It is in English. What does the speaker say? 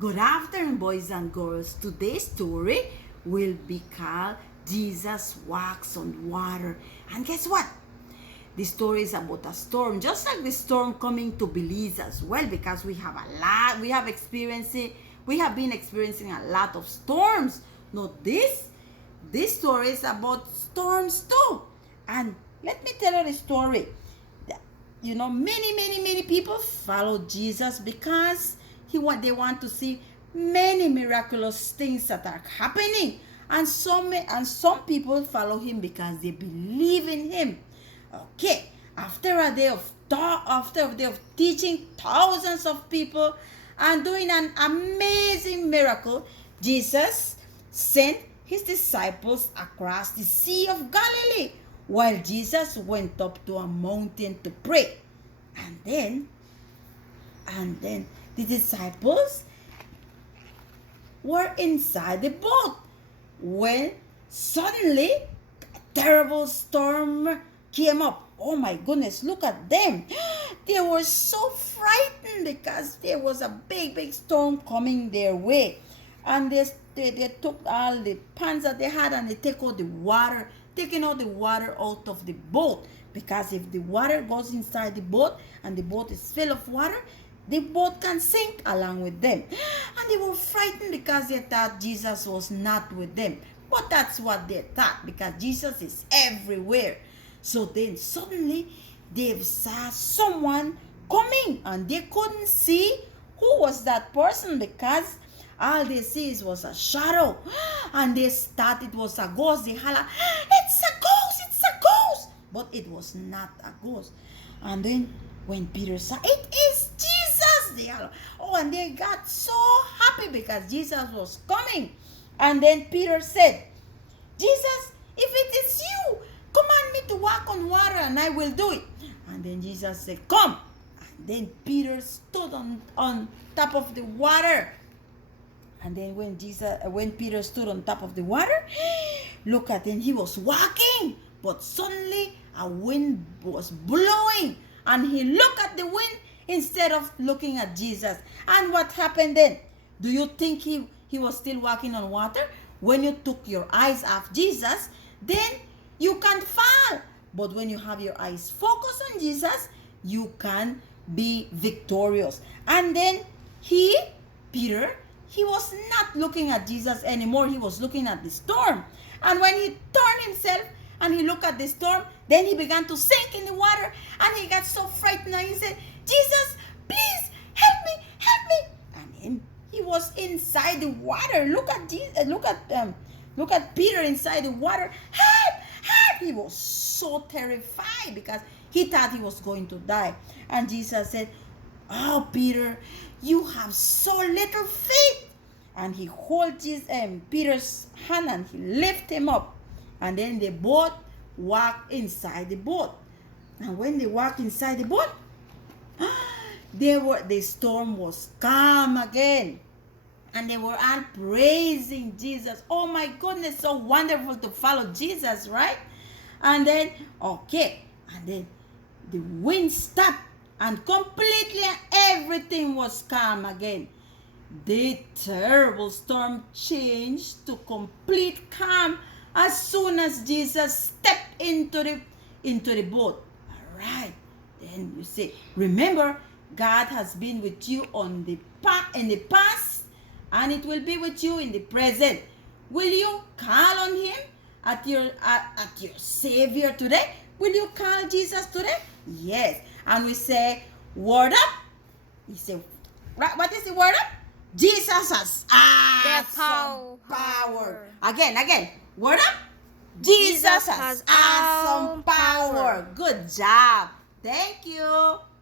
Good afternoon, boys and girls. Today's story will be called Jesus Walks on Water. And guess what? The story is about a storm, just like the storm coming to Belize as well, because we have been experiencing a lot of storms. Not this story is about storms too. And let me tell you the story. Many people follow Jesus because they want to see many miraculous things that are happening, and some people follow him because they believe in him. Okay, after a day of teaching thousands of people and doing an amazing miracle, Jesus sent his disciples across the Sea of Galilee while Jesus went up to a mountain to pray. And then the disciples were inside the boat when suddenly a terrible storm came up. Oh my goodness, look at them. They were so frightened because there was a big storm coming their way. And they took all the pans that they had and they taking all the water out of the boat. Because if the water goes inside the boat and the boat is full of water, the boat can sink along with them. And they were frightened because they thought Jesus was not with them. But that's what they thought, because Jesus is everywhere. So then suddenly they saw someone coming and they couldn't see who was that person, because all they see was a shadow. And they thought it was a ghost. They holler, "It's a ghost, it's a ghost." But it was not a ghost. And then when Peter saw, "It is Jesus," they holler. Oh, and they got so happy because Jesus was coming. And then Peter said, "Jesus, if it is you, command me to walk on water and I will do it." And then Jesus said, "Come." And then Peter stood on top of the water. And then when Peter stood on top of the water, look at him, he was walking, but suddenly a wind was blowing, and he looked at the wind instead of looking at Jesus. And what happened then? Do you think he was still walking on water? When you took your eyes off Jesus, then you can't fall. But when you have your eyes focused on Jesus, you can be victorious. And then Peter, he was not looking at Jesus anymore. He was looking at the storm. And when he turned himself and he looked at the storm, then he began to sink in the water. And he got so frightened and he said, "Jesus, please help me, help me." And he was inside the water. Look at Peter inside the water. "Help, help." He was so terrified because he thought he was going to die. And Jesus said, "Oh, Peter, you have so little faith." And he held Peter's hand and he lifted him up. And then they both walked inside the boat. And when they walked inside the boat, the storm was calm again. And they were all praising Jesus. Oh my goodness, so wonderful to follow Jesus, right? And then the wind stopped and completely everything was calm again. The terrible storm changed to complete calm as soon as Jesus stepped into the boat. All right. Then you say, remember, God has been with you in the past, and it will be with you in the present. Will you call on him at your Savior today? Will you call Jesus today? Yes. And we say, word up. We say, right, what is the word up? Jesus has awesome power. Again. Word up. Jesus has awesome power. Good job. Thank you.